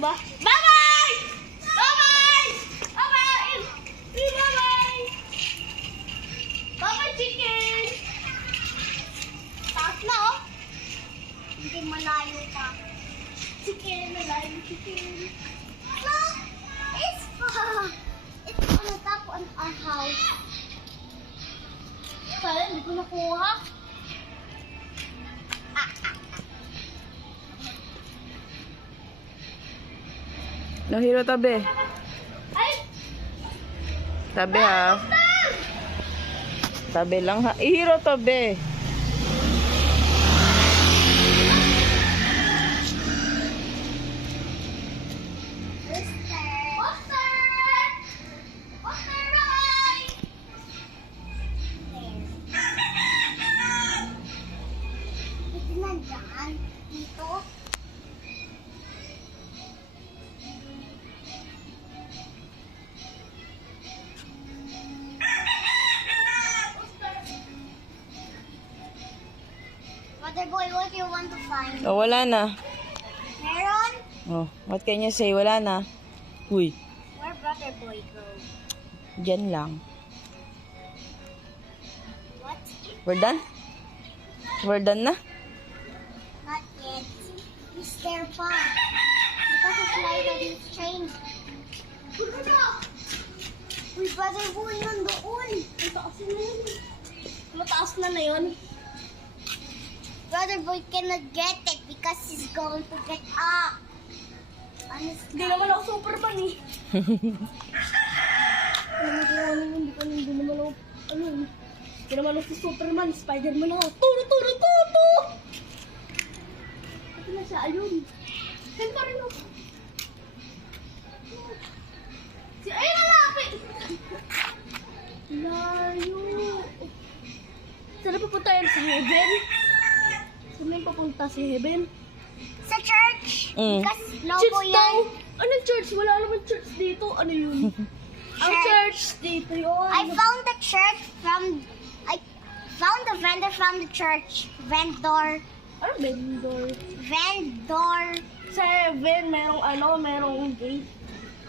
diba? Bye-bye! Bye-bye! Bye-bye! Bye-bye! Bye-bye, chicken! Taas na, oh. Hindi malayo pa. Chicken, malayo, chicken. Look! It's far! It's on the top of our house. Kaya, hindi ko nakuha. No, Hiro, tabi. Ay! Tabi ha. Tabi lang ha. Hiro, tabi. Dito. Mother boy, what do you want to find? Oh, wala na. Meron? Oh, what can you say? Wala na. Uy, Where brother boy go? dyan lang. What? We're done? We're done na? Not yet. He's there pa. Because it's light and it's changed. Uy, brother boy, nandoon. Mataas na yun. Mataas na na yun. Brother boy cannot get it because he's going to get up. Hindi naman ako Superman eh. Hindi naman ako, hindi naman ako si Superman, Spiderman ako. Turo, turo, turo! Ito na siya, ayun. Saan pa rin ako? Ayun na lapit! Layo! Saan na papunta yan? Sa heaven? Saan na yung papunta sa heaven? Sa church! Because logo Church yan. daw. Anong church? Wala naman church dito. Ano yun? Ang church dito yun. I found the church from... I found the vendor from the church. Vendor. Ano vendor? Vendor. Sa heaven, merong gate.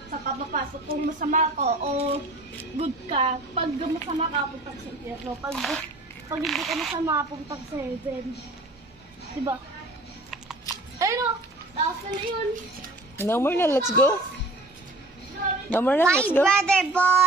Saka papasok kung masama ka o good ka. Pag masama ka, punta sa impyerno. Pag hindi ka masama, punta sa heaven. Diba? Ayun o. Taas na yun. No more na, let's go. No more na, let's go. Brother boy.